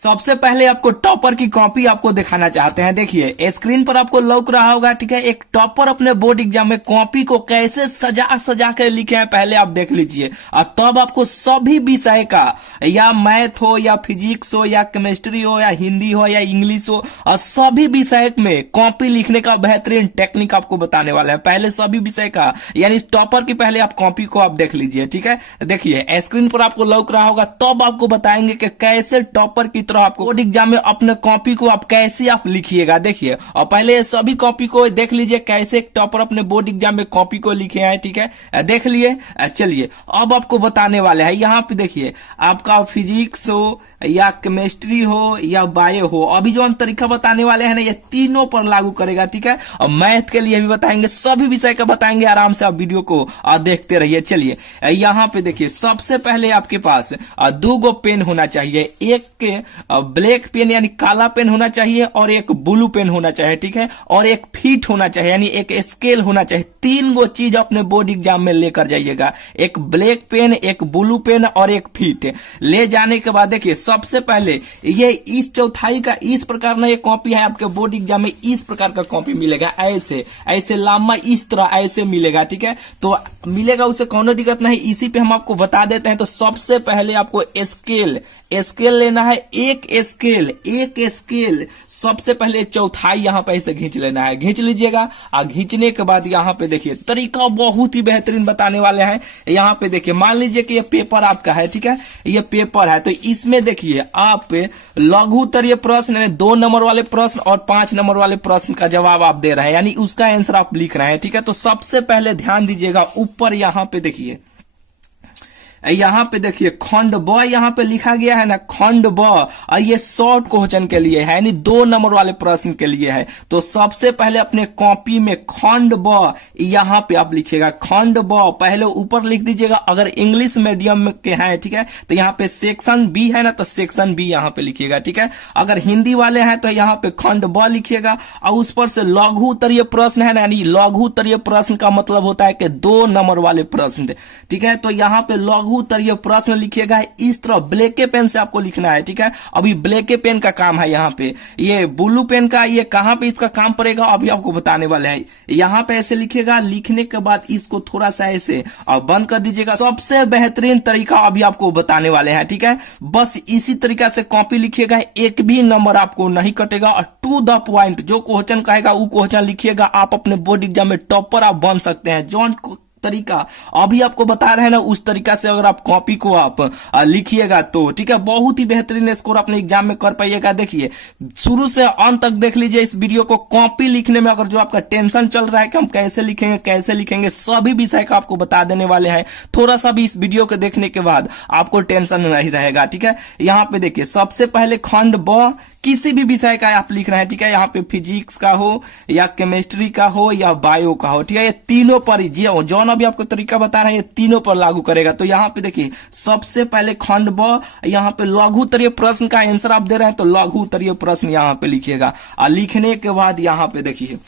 सबसे पहले आपको टॉपर की कॉपी आपको दिखाना चाहते हैं। देखिए स्क्रीन पर आपको लौक रहा होगा, ठीक है। एक टॉपर अपने बोर्ड एग्जाम में कॉपी को कैसे सजा सजा कर लिखे हैं पहले आप देख लीजिए, और तब आपको सभी विषय का, या मैथ हो या फिजिक्स हो या केमिस्ट्री हो या हिंदी हो या इंग्लिश हो, और सभी विषय में कॉपी लिखने का बेहतरीन टेक्निक आपको बताने वाले हैं। पहले सभी विषय का, यानी टॉपर की पहले आप कॉपी को आप देख लीजिए, ठीक है। देखिए स्क्रीन पर आपको लौक रहा होगा, तब आपको बताएंगे कि कैसे टॉपर की तरह आपको बोर्ड एग्जाम में अपने कॉपी को आप कैसे आप लिखिएगा। देखिए, और पहले सभी कॉपी को देख लीजिए कैसे एक टॉपर अपने बोर्ड एग्जाम में कॉपी को लिखे हैं, ठीक है। देख लिए, चलिए अब आपको बताने वाले हैं। यहाँ पे देखिए आपका फिजिक्स हो या केमिस्ट्री हो या बायो हो, अभी जो हम तरीका बताने वाले हैं ना ये तीनों पर लागू करेगा, ठीक है। और मैथ के लिए भी बताएंगे, सभी विषय का बताएंगे। आराम से आप वीडियो को देखते रहिए। चलिए यहाँ पे देखिए, सबसे पहले आपके पास दो गो पेन होना चाहिए। एक ब्लैक पेन यानी काला पेन होना चाहिए, और एक ब्लू पेन होना चाहिए, ठीक है। और एक फीट होना चाहिए यानी एक स्केल होना चाहिए। तीन गो चीज अपने बोर्ड एग्जाम में लेकर जाइएगा, एक ब्लैक पेन, एक ब्लू पेन और एक फीट। ले जाने के बाद देखिए सबसे पहले ये इस चौथाई का इस प्रकार ना ये कॉपी है आपके बोर्ड एग्जाम में, इस प्रकार का कॉपी मिलेगा, ऐसे ऐसे लामा इस तरह ऐसे मिलेगा, ठीक है। तो मिलेगा, उसे कोनो दिक्कत नहीं, इसी पे हम आपको बता देते हैं। तो सबसे पहले आपको स्केल लेना है, एक स्केल सबसे पहले चौथाई यहाँ पे ऐसे खींच लेना है, खींच लीजिएगा। और खींचने के बाद यहाँ पे देखिए तरीका बहुत ही बेहतरीन बताने वाले हैं। यहाँ पे देखिए मान लीजिए कि ये पेपर आपका है, ठीक है, ये पेपर है। तो इसमें देखिए आप लघु उत्तरीय प्रश्न, 2 नंबर वाले प्रश्न और 5 नंबर वाले प्रश्न का जवाब आप दे रहे हैं, यानी उसका आंसर आप लिख रहे हैं, ठीक है। तो सबसे पहले ध्यान दीजिएगा, ऊपर यहाँ पे देखिए, यहाँ पे देखिए खंड ब यहाँ पे लिखा गया है ना, खंड ब, और ये शॉर्ट क्वेश्चन के लिए है, यानी 2 नंबर वाले प्रश्न के लिए है। तो सबसे पहले अपने कॉपी में खंड ब यहाँ पे आप लिखिएगा, खंड ब पहले ऊपर लिख दीजिएगा। अगर इंग्लिश मीडियम के हैं, ठीक है, तो यहाँ पे सेक्शन बी है ना, तो सेक्शन बी यहाँ पे लिखिएगा, ठीक है। अगर हिंदी वाले हैं तो यहाँ पे खंड ब लिखिएगा, और उस पर से लघु उत्तरीय प्रश्न है ना, यानी लघु उत्तरीय प्रश्न का मतलब होता है कि 2 नंबर वाले प्रश्न, ठीक है। तो यहाँ पे लघु उत्तरीय प्रश्न लिखिएगा, इस तरह ब्लैक पेन से आपको लिखना है, ठीक है। अभी ब्लैक पेन का काम है यहाँ पे, ये ब्लू पेन का ये कहां पे इसका काम पड़ेगा अभी आपको बताने वाले हैं। यहाँ पे ऐसे लिखिएगा, लिखने के बाद इसको थोड़ा सा ऐसे और बंद कर दीजिएगा। सबसे बेहतरीन तरीका अभी आपको बताने वाले हैं, ठीक है। बस इसी तरीका से कॉपी लिखिएगा, एक भी नंबर आपको नहीं कटेगा, और टू द पॉइंट जो क्वेश्चन कहेगा वो क्वेश्चन लिखिएगा। आप अपने बोर्ड एग्जाम में टॉपर आप बन सकते हैं। जॉन तरीका अभी आपको बता रहे हैं ना, उस तरीका से अगर आप कॉपी को आप लिखिएगा तो, ठीक है, बहुत ही बेहतरीन स्कोर अपने एग्जाम में कर पाइएगा। देखिए शुरू से अंत तक देख लीजिए इस वीडियो को। कॉपी लिखने में अगर जो आपका टेंशन चल रहा है कि हम कैसे लिखेंगे, सभी विषय का आपको बता देने वाले हैं। थोड़ा सा भी इस वीडियो को देखने के बाद आपको टेंशन नहीं रहेगा, ठीक है। यहाँ पे देखिए सबसे पहले खंड ब किसी भी विषय का आप लिख रहे हैं, ठीक है। यहाँ पे फिजिक्स का हो या केमिस्ट्री का हो या बायो का हो, ठीक है, ये तीनों पर जौन अभी आपको तरीका बता रहे हैं ये तीनों पर लागू करेगा। तो यहाँ पे देखिए सबसे पहले खंड ब, यहाँ पे लघु उत्तरीय प्रश्न का आंसर आप दे रहे हैं, तो लघु उत्तरीय प्रश्न यहाँ पे लिखिएगा। और लिखने के बाद यहाँ पे देखिए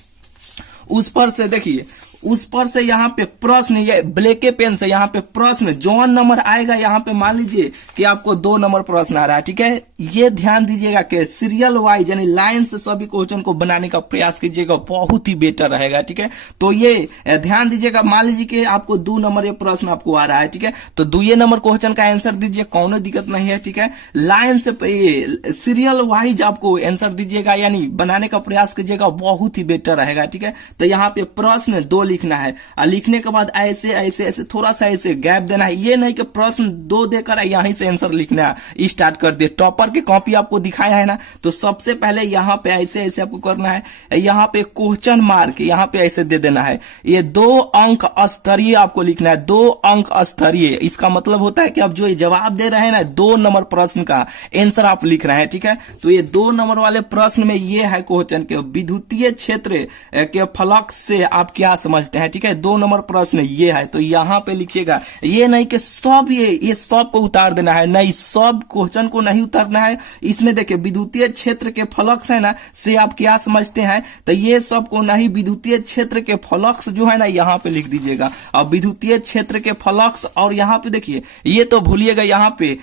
उस पर से यहाँ पे प्रश्न, ये ब्लैक पेन से यहाँ पे प्रश्न जो नंबर आएगा, यहाँ पे मान लीजिए कि आपको 2 नंबर प्रश्न आ रहा है, ठीक है। ये ध्यान दीजिएगा कि सीरियल वाइज यानी लाइन से सभी क्वेश्चन को बनाने का प्रयास कीजिएगा, बहुत ही बेटर रहेगा, ठीक है। तो ये ध्यान दीजिएगा, मान लीजिए कि आपको 2 नंबर ये प्रश्न आपको आ रहा है, ठीक है, तो 2 नंबर क्वेश्चन का आंसर दीजिए, कोनो दिक्कत नहीं है, ठीक है। लाइन से सीरियल वाइज आपको आंसर दीजिएगा, यानी बनाने का प्रयास कीजिएगा, बहुत ही बेटर रहेगा, ठीक है। तो यहाँ पे प्रश्न 2 लिखना है, और लिखने के बाद ऐसे ऐसे ऐसे थोड़ा सा ऐसे गैप देना है। ये नहीं कि प्रश्न 2 देकर यहीं से आंसर लिखना स्टार्ट कर दे। टॉपर की कॉपी आपको दिखाया है ना, तो सबसे पहले यहाँ पे ऐसे ऐसे आपको करना है, यहाँ पे क्वेश्चन मार्क यहाँ पे ऐसे दे देना है। ये 2 अंक स्तरीय आपको लिखना है, 2 अंक स्तरीय। इसका मतलब होता है कि आप जो ये जवाब दे रहे हैं ना, 2 नंबर प्रश्न का आंसर आप लिख रहे हैं, ठीक है। तो ये 2 नंबर वाले प्रश्न में ये है क्वेश्चन के विद्युतीय क्षेत्र के फ्लक्स से आप क्या समझते हैं, ठीक है। 2 नंबर प्रश्न ये है, तो यहाँ पे लिखिएगा। ये नहीं कि सब ये सब को उतार देना है, नहीं, सब क्वेश्चन को नहीं उतारना है। इसमें देखिए विद्युतीय क्षेत्र के फ्लक्स है ना से आप क्या समझते हैं, तो ये सब को नहीं, विद्युतीय क्षेत्र के फ्लक्स जो है ना यहाँ पे लिख दीजिएगा। अब विद्युतीय क्षेत्र के फ्लक्स, और यहाँ पे देखिए ये तो भूलिएगा, यहाँ पे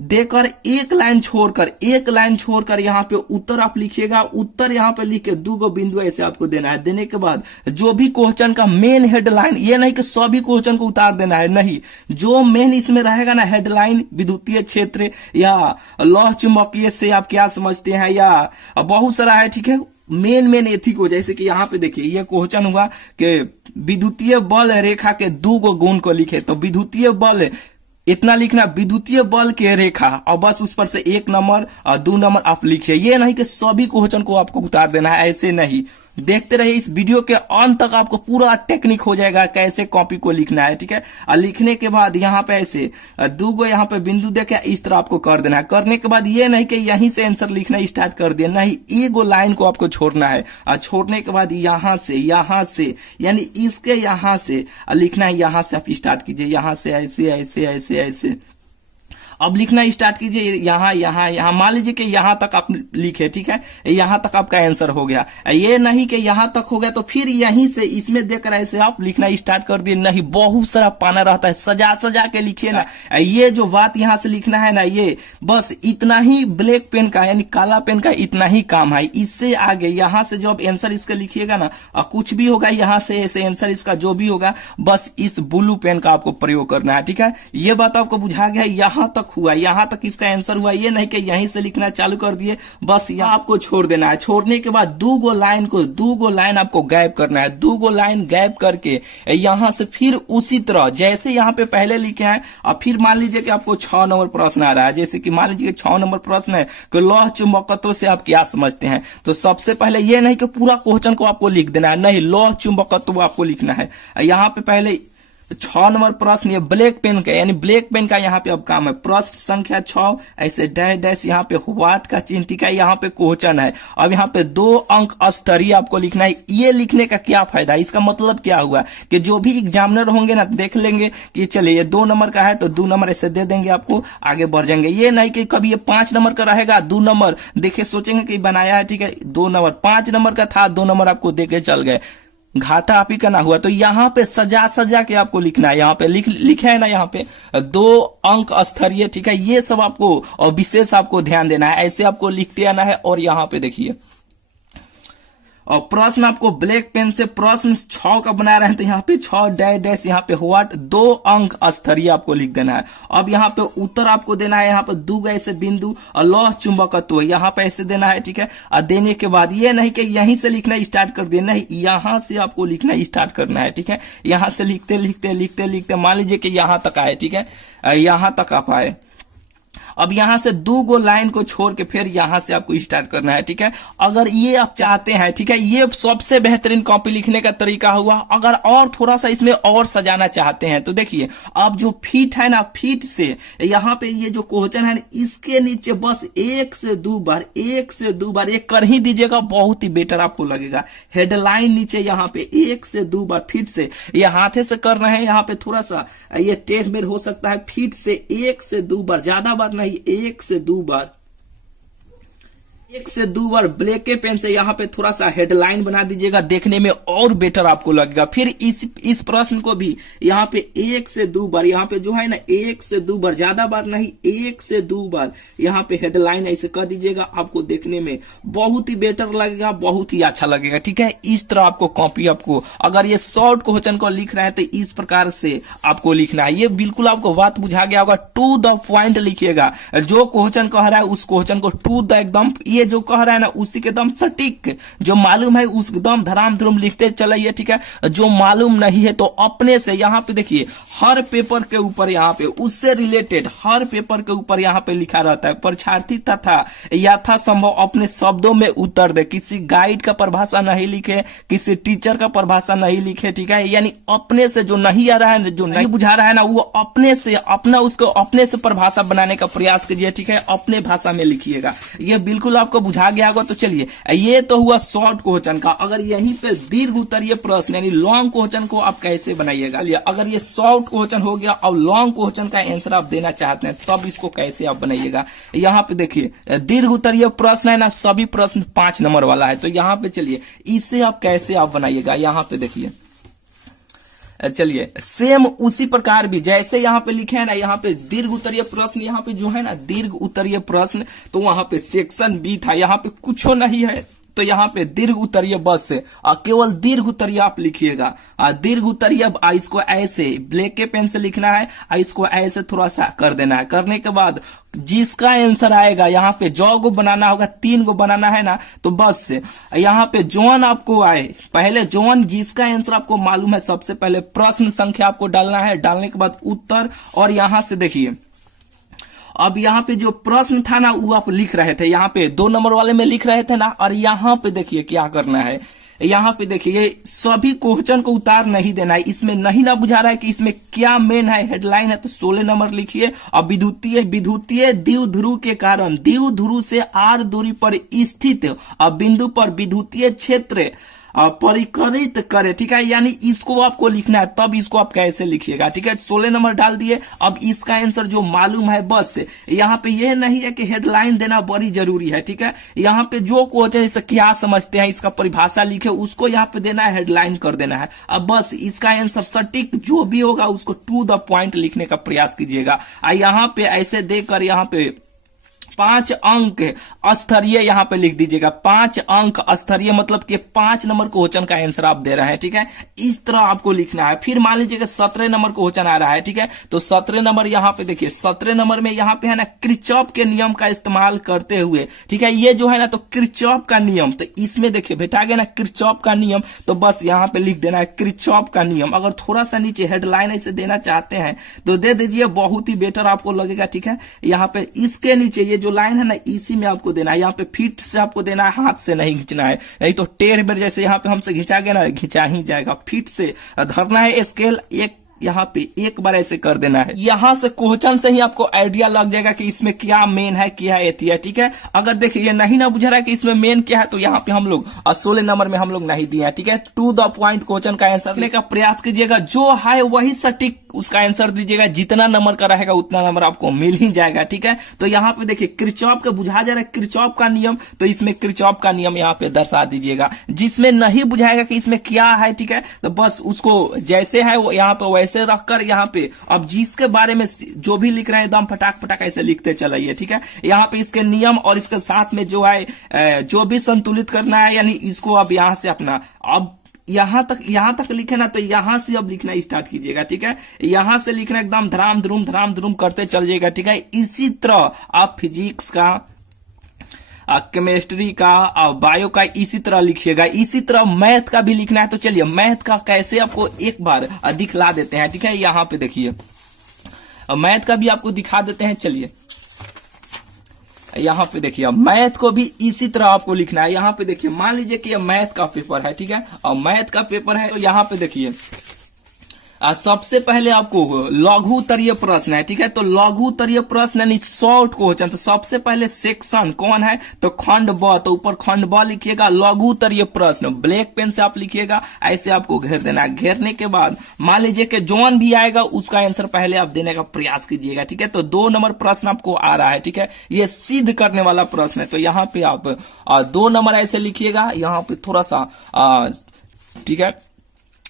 देकर एक लाइन छोड़कर यहाँ पे उत्तर आप लिखिएगा। उत्तर यहाँ पे लिख के 2 बिंदु ऐसे आपको देना है। देने के बाद जो भी क्वेश्चन का मेन हेडलाइन, ये नहीं कि सभी क्वेश्चन को उतार देना है, नहीं, जो मेन इसमें रहेगा ना हेडलाइन, विद्युतीय क्षेत्र या लौह चुंबकीय से आप क्या समझते हैं या बहुत सारा है, ठीक है, मेन एथी को, जैसे कि यहाँ पे देखिए ये क्वेश्चन हुआ कि विद्युतीय बल रेखा के 2 गुण को लिखे, तो विद्युतीय बल इतना लिखना, विद्युतीय बल के रेखा, और बस उस पर से 1 नंबर और 2 नंबर आप लिखिए। ये नहीं कि सभी क्वेश्चन को आपको उतार देना है, ऐसे नहीं। देखते रहिए इस वीडियो के अंत तक, आपको पूरा टेक्निक हो जाएगा कैसे कॉपी को लिखना है, ठीक है। और लिखने के बाद यहाँ पे ऐसे 2 यहाँ पे बिंदु देके इस तरह आपको कर देना है। करने के बाद ये नहीं कि यहीं से आंसर लिखना स्टार्ट कर दिया, नहीं, 1 लाइन को आपको छोड़ना है। और छोड़ने के बाद यहाँ से यानी इसके यहाँ से लिखना है, यहाँ से आप स्टार्ट कीजिए, यहाँ से ऐसे ऐसे ऐसे ऐसे अब लिखना स्टार्ट कीजिए। यहाँ मान लीजिए कि यहाँ तक आप लिखे, ठीक है, यहाँ तक आपका आंसर हो गया। ये नहीं कि यहाँ तक हो गया तो फिर यहीं से इसमें देकर ऐसे आप लिखना स्टार्ट कर दिए, नहीं, बहुत सारा पाना रहता है, सजा के लिखिए ना। ये जो बात यहाँ से लिखना है ना, ये बस इतना ही ब्लैक पेन का यानी काला पेन का इतना ही काम है। इससे आगे यहाँ से जो आप आंसर इसका लिखिएगा ना, कुछ भी होगा यहाँ से ऐसे आंसर इसका जो भी होगा, बस इस ब्लू पेन का आपको प्रयोग करना है, ठीक है। ये बात आपको बुझा गया, यहाँ तक हुआ, यहाँ तक इसका आंसर हुआ। ये नहीं कि यहीं से लिखना चालू कर दिए, बस यहाँ आपको छोड़ देना है। छोड़ने के बाद 2 लाइन आपको गैप करना है। 2 लाइन गैप करके यहाँ से फिर उसी तरह जैसे यहाँ पे पहले लिखे हैं, और फिर मान लीजिए कि आपको 6 नंबर प्रश्न आ रहा है, जैसे कि मान लीजिए 6 नंबर प्रश्न है कि लौह चुंबकत्व से आप क्या समझते हैं। तो सबसे पहले ये नहीं कि पूरा क्वेश्चन को आपको लिख देना है, नहीं, लौह चुंबकत्व आपको लिखना है। यहाँ पे पहले 6 नंबर प्रश्न, ये ब्लैक पेन का यानी ब्लैक पेन का यहाँ पे अब काम है। प्रश्न संख्या 6 ऐसे डैश यहाँ पे व्हाट का चिन्ह, ठीक है, यहाँ पे क्वेश्चन है। अब यहाँ पे 2 अंक स्तरीय आपको लिखना है। ये लिखने का क्या फायदा है, इसका मतलब क्या हुआ कि जो भी एग्जामिनर होंगे ना, देख लेंगे कि चलिए ये 2 नंबर का है तो 2 नंबर ऐसे दे देंगे आपको, आगे बढ़ जाएंगे। ये नहीं कि कभी ये 5 नंबर का रहेगा, 2 नंबर देखे सोचेंगे कि बनाया है, ठीक है, 2 नंबर, 5 नंबर का था, 2 नंबर आपको देके चल गए, घाटा आप ही का ना हुआ। तो यहाँ पे सजा के आपको लिखना है। यहाँ पे लिखे है ना, यहाँ पे 2 अंक स्तरीय, ठीक है, ये सब आपको और विशेष आपको ध्यान देना है, ऐसे आपको लिखते आना है। और यहाँ पे देखिए, और प्रश्न आपको ब्लैक पेन से प्रश्न 6 का बना रहे हैं, तो यहाँ पे 6 डैश यहाँ पे व्हाट 2 अंक स्तरीय आपको लिख देना है। अब यहाँ पे उत्तर आपको देना है, यहाँ पे 2 ऐसे बिंदु और लौह चुंबकत्व यहाँ पे ऐसे देना है, ठीक है। और देने के बाद ये नहीं कि यहीं से लिखना स्टार्ट कर देना है, यहाँ से आपको लिखना स्टार्ट करना है, ठीक है। यहाँ से लिखते मान लीजिए कि यहाँ तक आए, ठीक है, यहाँ तक आप आए। अब यहां से 2 लाइन को छोड़ के फिर यहां से आपको स्टार्ट करना है, ठीक है। अगर ये आप चाहते हैं, ठीक है, ये सबसे बेहतरीन कॉपी लिखने का तरीका हुआ। अगर और थोड़ा सा इसमें और सजाना चाहते हैं तो देखिए, अब जो फीट है ना, फीट से यहाँ पे ये जो क्वेश्चन है इसके नीचे बस 1 से 2 बार एक कर ही दीजिएगा, बहुत ही बेटर आपको लगेगा। हेडलाइन नीचे यहाँ पे 1 से 2 बार फीट से, ये हाथे से कर रहे हैं, यहाँ पे थोड़ा सा ये टेढ़ मेढ़ हो सकता है। फीट से 1 से 2 बार, ज्यादा बार नहीं, 1 से 2 बार, 1 से 2 बार ब्लैक के पेन से यहाँ पे थोड़ा सा हेडलाइन बना दीजिएगा, देखने में और बेटर आपको लगेगा। फिर इस प्रश्न को भी यहाँ पे 1 से 2 बार, यहाँ पे जो है ना 1 से 2 बार, ज्यादा बार नहीं, 1 से 2 बार यहाँ पे हेडलाइन ऐसे कर दीजिएगा, आपको देखने में बहुत ही बेटर लगेगा, बहुत ही अच्छा लगेगा, ठीक है। इस तरह आपको कॉपी, आपको अगर ये शॉर्ट क्वेश्चन को लिख रहे हैं तो इस प्रकार से आपको लिखना है। ये बिल्कुल आपको बात बुझा गया होगा, टू द पॉइंट लिखिएगा। जो क्वेश्चन कह रहा है उस क्वेश्चन को टू द एकदम, ये जो कह रहा है ना उसी के एकदम सटीक, जो मालूम है उस एकदम धराम धुरम लिखते चलाइए, ठीक है। जो मालूम नहीं है तो अपने से यहाँ पे देखिए, हर पेपर के ऊपर यहाँ पे उससे रिलेटेड हर पेपर के ऊपर यहाँ पे लिखा रहता है, परीक्षार्थी तथा यथासंभव अपने शब्दों में उत्तर दे। किसी गाइड का परिभाषा नहीं लिखे, किसी टीचर का परिभाषा नहीं लिखे, ठीक है। यानी अपने से जो नहीं आ रहा है, जो नहीं बुझा रहा है ना, वो अपने से उसको अपने से परिभाषा बनाने का प्रयास कीजिए, ठीक है। अपने भाषा में लिखिएगा, ये बिल्कुल आपको बुझा गया होगा। तो चलिए, ये तो हुआ शॉर्ट क्वेश्चन का। अगर यहीं पे दीर्घ उत्तरीय प्रश्न यानी लॉन्ग क्वेश्चन को आप कैसे बनाइएगा, अगर ये शॉर्ट क्वेश्चन हो गया और लॉन्ग क्वेश्चन का आंसर आप देना चाहते हैं तब इसको कैसे आप बनाइएगा। यहाँ पे देखिए, दीर्घ उत्तरीय प्रश्न है ना, सभी प्रश्न 5 नंबर वाला है। तो यहाँ पे चलिए, इसे आप कैसे आप बनाइएगा। यहाँ पे देखिए, चलिए सेम उसी प्रकार भी जैसे यहाँ पे लिखे है ना, यहाँ पे दीर्घ उत्तरीय प्रश्न, यहाँ पे जो है ना दीर्घ उत्तरीय प्रश्न, तो वहां पे सेक्शन बी था, यहाँ पे कुछ नहीं है, तो यहाँ पे दीर्घ उत्तरीय बस से केवल दीर्घ उत्तरीय आप लिखिएगा। दीर्घ उत्तरीय इसको ऐसे ब्लैक के पेन से लिखना है, इसको ऐसे थोड़ा सा कर देना है। करने के बाद जिसका आंसर आएगा, यहाँ पे जो को बनाना होगा, 3 को बनाना है ना, तो बस से यहाँ पे जोन आपको आए, पहले जोन जिसका आंसर आपको मालूम है, सबसे पहले प्रश्न संख्या आपको डालना है, डालने के बाद उत्तर, और यहां से देखिए अब यहाँ पे जो प्रश्न था ना वो आप लिख रहे थे, यहाँ पे 2 नंबर वाले में लिख रहे थे ना, और यहाँ पे देखिए क्या करना है, यहाँ पे देखिए सभी क्वेश्चन को उतार नहीं देना है, इसमें नहीं ना बुझा रहा है कि इसमें क्या मेन है, हेडलाइन है, तो 16 नंबर लिखिए। और विद्युतीय द्विध्रुव के कारण द्विध्रुव से r दूरी पर स्थित बिंदु पर विद्युतीय क्षेत्र परिकलित करे, ठीक है, यानी इसको आपको लिखना है, तब इसको आप कैसे लिखिएगा, ठीक है। 16 नंबर डाल दिए। अब इसका आंसर जो मालूम है, बस यहाँ पे ये नहीं है कि हेडलाइन देना बड़ी जरूरी है, ठीक है। यहाँ पे जो क्वेश्चन इसे क्या समझते हैं, इसका परिभाषा लिखे, उसको यहाँ पे देना है, हेडलाइन कर देना है। अब बस इसका आंसर सटीक जो भी होगा उसको टू द पॉइंट लिखने का प्रयास कीजिएगा। यहाँ पे ऐसे देकर यहाँ पे 5 अंक स्तरीय यहाँ पे लिख दीजिएगा। 5 अंक स्तरीय मतलब कि 5 नंबर क्वेश्चन का आंसर आप दे रहे हैं, ठीक है, इस तरह आपको लिखना है। फिर मान लीजिएगा 17 नंबर क्वेश्चन आ रहा है, ठीक है, तो 17 नंबर यहाँ पे देखिए, 17 नंबर में यहाँ पे है ना किरचॉफ के नियम का इस्तेमाल करते हुए, ठीक है, ये जो है ना तो किरचॉफ का नियम, तो इसमें देखिए बैठा गया ना किरचॉफ का नियम, तो बस यहाँ पे लिख देना है किरचॉफ का नियम। अगर थोड़ा सा नीचे हेडलाइन ऐसे देना चाहते हैं तो दे दीजिए, बहुत ही बेटर आपको लगेगा, ठीक है। यहाँ पे इसके नीचे ये जो लाइन है ना, इसी में आपको देना है, यहाँ पे फीट से आपको देना है, हाथ से नहीं खींचना है, नहीं तो टेढ़ में जैसे यहाँ पे हमसे खींचा गया ना, खींचा ही जाएगा। फीट से धरना है स्केल, एक यहाँ पे एक बार ऐसे कर देना है। यहाँ से क्वेश्चन से ही आपको आइडिया लग जाएगा कि इसमें क्या मेन है, क्या है, ठीक है। अगर देखिए ये नहीं ना बुझा रहा है कि इसमें मेन क्या है, तो यहाँ पे हम लोग 16 नंबर में हम लोग नहीं दिए हैं, ठीक है। टू द पॉइंट क्वेश्चन का आंसर करने का प्रयास कीजिएगा, जो है वही सटीक उसका आंसर दीजिएगा, जितना नंबर का रहेगा उतना नंबर आपको मिल ही जाएगा, ठीक है। तो यहाँ पे देखिए किरचॉफ का बुझा जा रहा है, किरचॉफ का नियम, तो इसमें किरचॉफ का नियम यहाँ पे दर्शा दीजिएगा। जिसमें नहीं बुझाएगा कि इसमें क्या है, ठीक है, तो बस उसको जैसे है वो यहाँ पे वैसे रखकर यहाँ पे अब जिसके बारे में जो भी लिख रहे हैं एकदम फटाक फटाक ऐसे लिखते चलाइए, ठीक है। यहाँ पे इसके नियम और इसके साथ में जो है जो भी संतुलित करना है, यानी इसको अब यहाँ से अपना अब यहां तक लिखे ना, तो यहां से अब लिखना स्टार्ट कीजिएगा, ठीक है। यहां से लिखना एकदम धराम धुरुम करते चल जाइएगा, ठीक है। इसी तरह आप फिजिक्स का, केमिस्ट्री का, बायो का इसी तरह लिखिएगा। इसी तरह मैथ का भी लिखना है। तो चलिए मैथ का कैसे आपको एक बार दिखला देते हैं, ठीक है। यहाँ पे देखिए मैथ का भी आपको दिखा देते हैं। चलिए यहाँ पे देखिए मैथ को भी इसी तरह आपको लिखना है। यहाँ पे देखिए मान लीजिए कि ये मैथ का पेपर है, ठीक है, और मैथ का पेपर है, तो यहाँ पे देखिए सबसे पहले आपको लघु उत्तरीय प्रश्न है, ठीक है। तो लघु उत्तरीय प्रश्न यानी शॉर्ट क्वेश्चन, तो सबसे पहले सेक्शन कौन है, तो खंड ब, तो ऊपर खंड ब लिखिएगा। लघु उत्तरीय प्रश्न ब्लैक पेन से आप लिखिएगा, ऐसे आपको घेर देना है। घेरने के बाद मान लीजिए कि जोन भी आएगा उसका आंसर पहले आप देने का प्रयास कीजिएगा, ठीक है। तो 2 नंबर प्रश्न आपको आ रहा है, ठीक है, ये सिद्ध करने वाला प्रश्न है। तो यहाँ पे आप 2 नंबर ऐसे लिखिएगा, यहाँ पे थोड़ा सा ठीक है,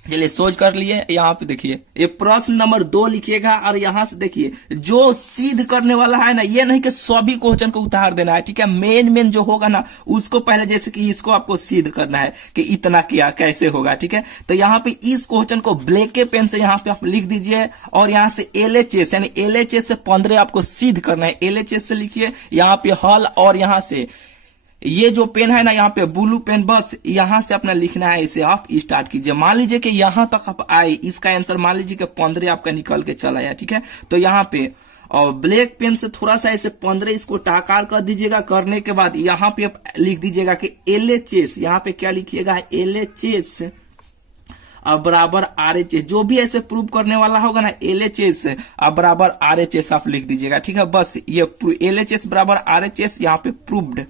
चलिए सोच कर लिए। यहाँ पे देखिए ये प्रश्न नंबर 2 लिखिएगा, और यहाँ से देखिए जो सिद्ध करने वाला है ना, ये नहीं कि सभी क्वेश्चन को उतार देना है, ठीक है। मेन जो होगा ना उसको पहले, जैसे कि इसको आपको सिद्ध करना है कि इतना क्या कैसे होगा, ठीक है। तो यहाँ पे इस क्वेश्चन को ब्लैक के पेन से यहाँ पे आप लिख दीजिए, और यहाँ से LHS यानी LHS से 15 आपको सिद्ध करना है। LHS से लिखिए यहाँ पे हल, और यहाँ से ये जो पेन है ना यहाँ पे ब्लू पेन, बस यहाँ से अपना लिखना है, इसे आप स्टार्ट कीजिए। मान लीजिए कि यहाँ तक आप आए, इसका आंसर मान लीजिए कि 15 आपका निकल के चला आया, ठीक है। तो यहाँ पे और ब्लैक पेन से थोड़ा सा ऐसे 15 इसको टाकार कर दीजिएगा। करने के बाद यहाँ पे आप लिख दीजिएगा कि LHS, यहाँ पे क्या लिखिएगा, LHS बराबर RHS, जो भी ऐसे प्रूव करने वाला होगा ना LHS बराबर RHS आप लिख दीजिएगा, ठीक है। बस ये LHS बराबर RHS यहाँ पे प्रूव्ड,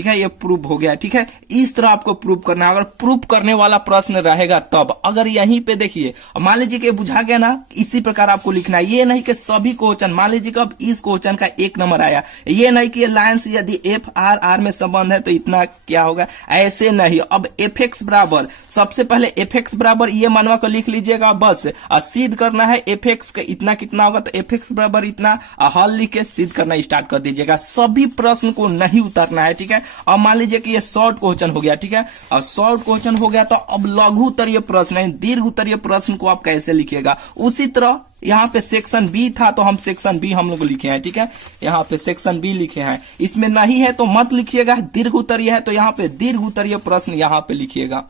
ठीक है, ये प्रूव हो गया। ठीक है, इस तरह आपको प्रूव करना है। अगर प्रूव करने वाला प्रश्न रहेगा तब, अगर यहीं पे देखिए मान लीजिए कि बुझा गया ना, इसी प्रकार आपको लिखना है। ये नहीं कि सभी क्वेश्चन, मान लीजिए कि अब इस क्वेश्चन का 1 नंबर आया, ये नहीं कि लाइन से यदि एफ आर आर में संबंध है तो इतना क्या होगा, ऐसे नहीं। अब एफ एक्स बराबर, सबसे पहले एफ एक्स बराबर ये मानवा कर लिख लीजिएगा बस, और सिद्ध करना है एफ एक्स का इतना कितना होगा, तो एफ एक्स बराबर इतना, हल लिख के सिद्ध करना स्टार्ट कर दीजिएगा। सभी प्रश्न को नहीं उतारना है। ठीक है, अब मान लीजिए कि ये शॉर्ट क्वेश्चन हो गया। ठीक है, और शॉर्ट क्वेश्चन हो गया तो अब लघु उत्तरीय प्रश्न है, दीर्घ उत्तरीय प्रश्न को आप कैसे लिखिएगा। उसी तरह यहाँ पे सेक्शन बी था तो हम सेक्शन बी हम लोग लिखे हैं। ठीक है, यहाँ पे सेक्शन बी लिखे हैं, इसमें नहीं है तो मत लिखिएगा। दीर्घ उत्तरीय है तो यहाँ पे दीर्घ उत्तरीय प्रश्न यहाँ पे लिखिएगा,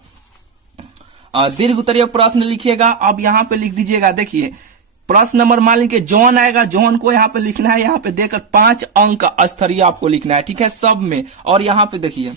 दीर्घ उत्तरीय प्रश्न लिखिएगा। अब यहाँ पे लिख दीजिएगा, देखिए प्रश्न नंबर मान लीजिए जॉन आएगा, जॉन को यहाँ पे लिखना है, यहाँ पे देकर 5 अंक स्तरीय आपको लिखना है। ठीक है, सब में। और यहाँ पे देखिए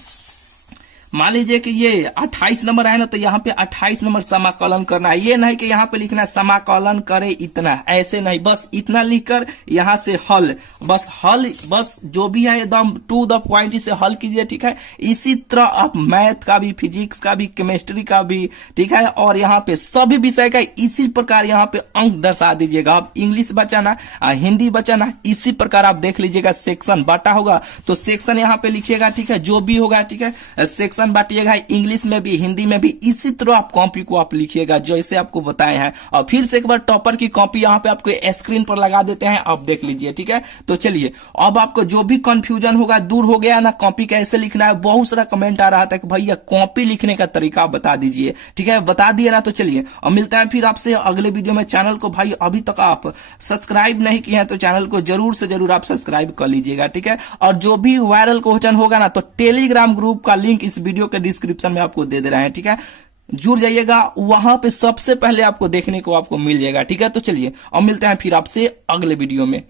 मान लीजिए कि ये 28 नंबर है ना, तो यहाँ पे 28 नंबर समाकलन करना है। ये नहीं कि यहाँ पे लिखना है समाकलन करे इतना, ऐसे नहीं, बस इतना लिखकर यहाँ से हल, बस हल, बस जो भी है एकदम टू द पॉइंट से हल कीजिए। ठीक है, इसी तरह आप मैथ का भी, फिजिक्स का भी, केमिस्ट्री का भी, ठीक है, और यहाँ पे सभी विषय का इसी प्रकार यहाँ पे अंक दर्शा दीजिएगा। अब इंग्लिश बचाना, हिंदी बचाना, इसी प्रकार आप देख लीजिएगा। सेक्शन बांटा होगा तो सेक्शन यहाँ पे लिखिएगा। ठीक है, जो भी होगा, ठीक है, सेक्शन बांटिएगा, इंग्लिश में भी, हिंदी में भी, इसी तरह आप कॉपी को आप लिखिएगा जैसे आपको बताए हैं। और फिर से एक बार टॉपर की कॉपी यहाँ पे आपको स्क्रीन पर लगा देते हैं, आप देख लीजिए। ठीक है, तो चलिए अब आपको जो भी कंफ्यूजन होगा दूर हो गया ना, कॉपी कैसे लिखना है। बहुत सारा कमेंट आ रहा था कि भैया कॉपी लिखने का तरीका बता दीजिए। ठीक है, बता दिए ना, तो चलिए और मिलता है फिर आपसे अगले वीडियो में। चैनल को भाई अभी तक आप सब्सक्राइब नहीं किए हैं तो चैनल को जरूर से जरूर आप सब्सक्राइब कर लीजिएगा। ठीक है, और जो भी वायरल क्वेश्चन होगा ना, तो टेलीग्राम ग्रुप का लिंक इस वीडियो के डिस्क्रिप्शन में आपको दे रहे हैं। ठीक है, जुड़ जाइएगा, वहां पे सबसे पहले आपको देखने को आपको मिल जाएगा। ठीक है, तो चलिए और मिलते हैं फिर आपसे अगले वीडियो में।